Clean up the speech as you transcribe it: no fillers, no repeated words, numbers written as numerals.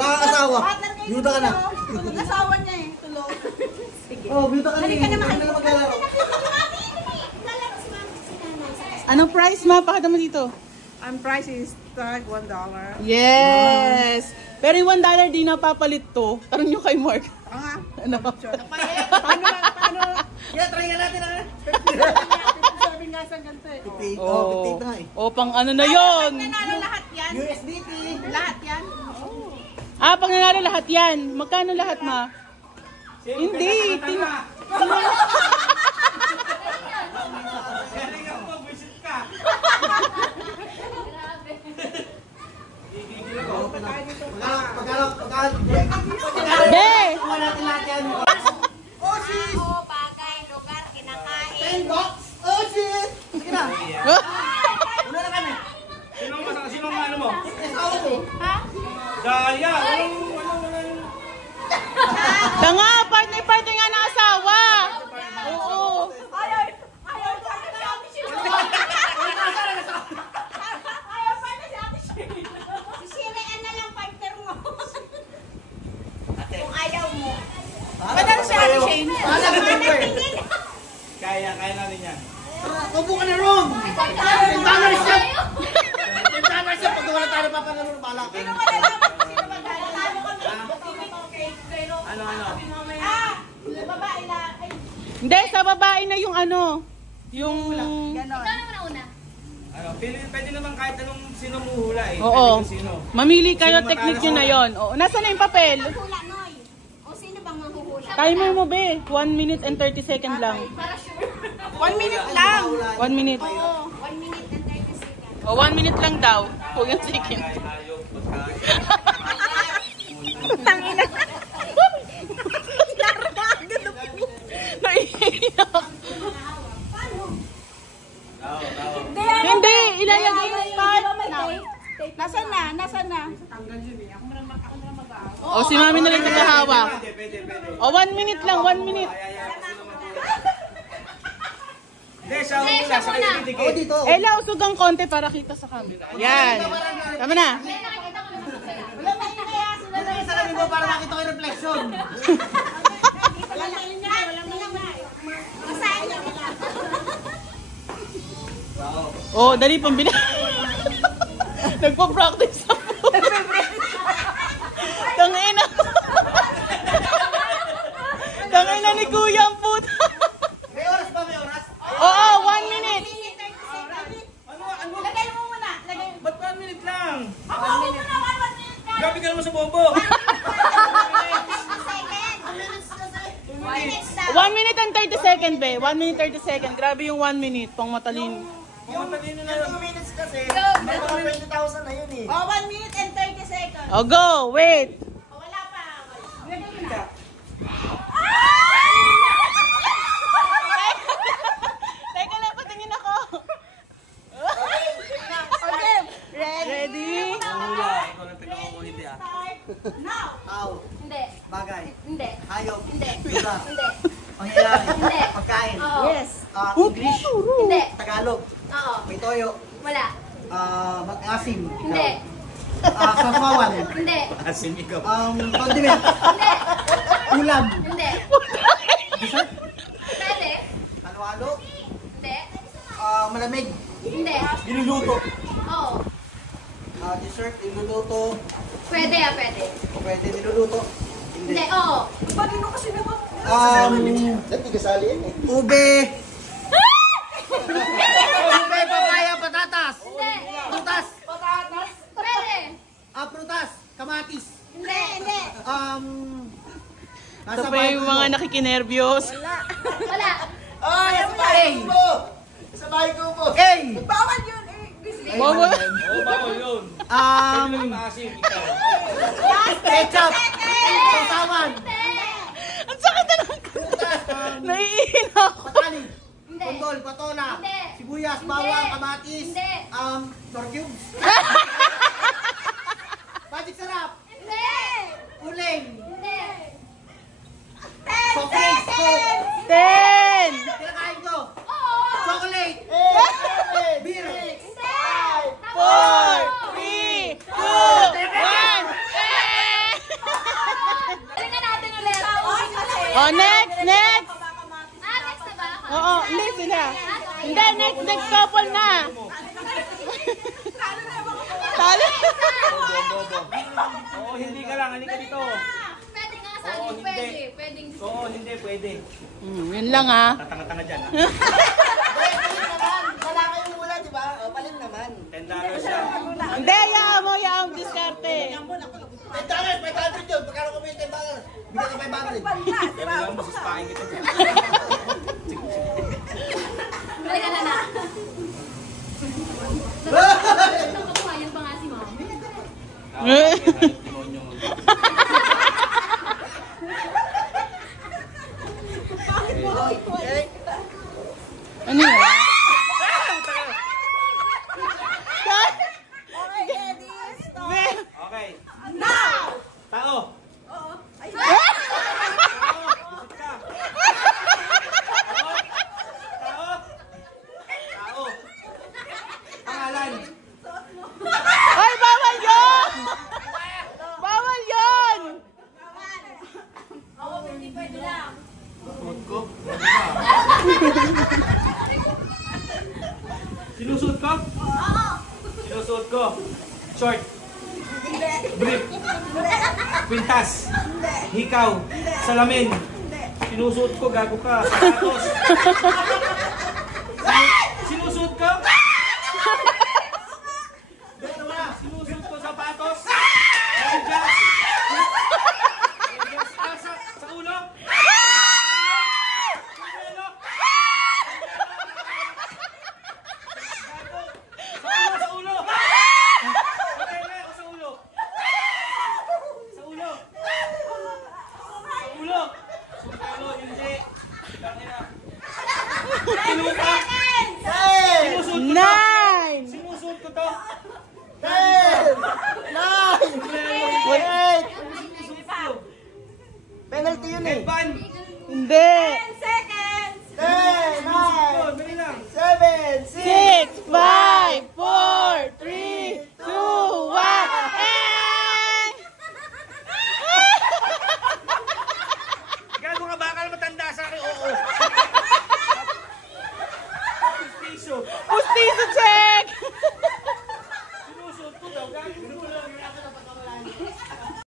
Wala kang asawa. Byuda ka na. Tulog asawa niya eh. Tulog. Oh, byuda ka na. Halika na maglalaro. Anong price, ma? Pakita mo dito. Ang price is tag $1. Yes! Pero yung $1 di napapalit to. Tanong nyo kay Mark. Ano? Paano? Yeah, try nga natin ah. Sabi nga sa ganito eh. 58. Oh, 58 na eh. O, pang ano na yun? Nanalo lahat yan? USDT. Lahat yan? Ah, pag nanalo lahat yan. Magkano lahat, ma? Hindi. Be! Oh, sis! Oo, bagay, lugar, kinakain. 10 bucks! Oh, sis! Sige na. Una na kami. Sinong ano mo? Asawa ko. Ha? Daya! Tanga, partner nga ng asawa. Oo. Ayaw pa na si Ate Sheila. Ayaw pa na si Ate Sheila. Si Sheila na lang partner mo. Kung ayaw mo. Madalo si Ate Shane. Kaya natin yan. Upo ka na ron! Tentaner siya! Tentaner siya! Pag wala tayo papanalo ng bala. Sino malalaman? Sino maglalalo kami? Pero, Ano? babae na. Ay, Hindi, sa babae na yung ano. Yung... ganon. Ano, pwede naman kahit anong sino muhula eh. Oo. Pwede kung sino. Mamili kayo, Sino technique matalo? nyo na yun. Oo. Nasaan na yung papel? Hula, Noy. O sino bang manghuhula? Timer mo, be. 1 minute and 30 seconds lang. Para sure. 1 minute lang. 1 minute. Oo, 1 minute and 30 seconds. O, 1 minute lang daw. Huwag yung second. Hayop, pagkain. Tangina. Naiiyak. Hindi, ilalagay yung start. Nasaan na? Nasaan na? O, si mami na lang nagkahawak. Pwede. O, 1 minute lang, 1 minute. Hindi, siya muna. Sa kayo Ako didikit. dito. Ella, usog ang konti para kita sa camera. Yan. Tama na. Wala pa rin kaya. Isa kami mo para makita ko yung reflection. Wala na yun niya. Wala na. Masahin niya. Oh, dali pambili. Nagpa-practice ako. Tangina. Tangina ni Kuya ang puta. May oras ba? May oras? Oo, 1 minute. Lagay mo muna. Lagay mo. Ba't 1 minute lang? Ako muna. 1 minute lang. Grabe ka naman sa bobo. 1 minute and 30 seconds, be. 1 minute 30 seconds. Grabe yung 1 minute. Pang matalino. Yung 2 minutes kasi, may mga 20,000 na yun eh. Oh, 1 minute and 30 seconds. Oh, go. Wait. Oh, wala pa. Lagay mo na. Teka lang, patingin ako. Okay. Ready? Hula. Ikaw lang taga ko hindi ah. Start now. Tao, Hindi. bagay, Hindi. hayop, Hindi. byuda, Hindi. pangyayari, Hindi. pagkain, Oo. Yes. English, Hindi. Tagalog, Oo. may toyo, Wala. asim, Hindi. saswawan, Hindi. Asim ikaw. condiment, Hindi. ulam, Hindi. dessert, Pwede. halo-halo, Hindi. malamig, Hindi. niluluto, Oo. dessert, niluluto, Pwede pwede. o pwede niluluto, Hindi. Oo. Pagino kasi naman. ube, ube, papaya, patatas, Hindi. prutas, Pwede. prutas, kamatis, Hindi. Hindi. Ito pa yung mga nakikinervyos. Wala. Bawal yun. Bawal. Oo, bawal yun. Pwede naman maasim ikaw. ketchup, sausawan, Ang sakit na lang. Naiiyak ako. patani, Hindi. kondol, patola, Hindi. sibuyas, Hindi. bawang, kamatis, Hindi. nor cubes, magic sarap, Hindi. uling, Hindi. soft drinks, coke, 10. kinakain ko, Oo. chocolate, beer, Hindi. 4, 3, 2, 1. Next couple na. Talo. Oo, hindi ka lang. Halika dito. Pwede nga sa Oo, akin. hindi. Pwede. Pwedeng. Oo, hindi. Pwede. Yun lang ah. Tatanga-tanga dyan. Wala kayong mula, di ba? O, palim naman. $10 siya. Hindi, yaam mo, diskarte. $10, 500 yun. Pagkano ko may $10, bigyan ka 500. Kaya lang, masaspakin kita dyan. Halika na na. Itong kabuhayan pa nga si mom. Demonyo. Ano yun? Okay. Now! Tao. Ay, Busot ka. Tao. Tao. Pangalan. Ay, bawal yun! Bawal yun! Oo, hindi pwede lang. Suot ko. Sinusuot ko? Sinusuot ko. Short. Brief. Pintas. Hikaw. Salamin. Sinusuot ko, gago ka. Sapatos. Sinusuot ko? Sinusuot ko sapatos. Medyas. Medyas. Sa ulo. Sa ulo. Sa ulo. Sa ulo. Sa ulo. Sumelo, hindi. Sinuka. Sinusuot ko to. 9! Sinusuot ko to. 10, 9, 8. Sinusuot ko. Penalty yun eh. Headband. Hindi!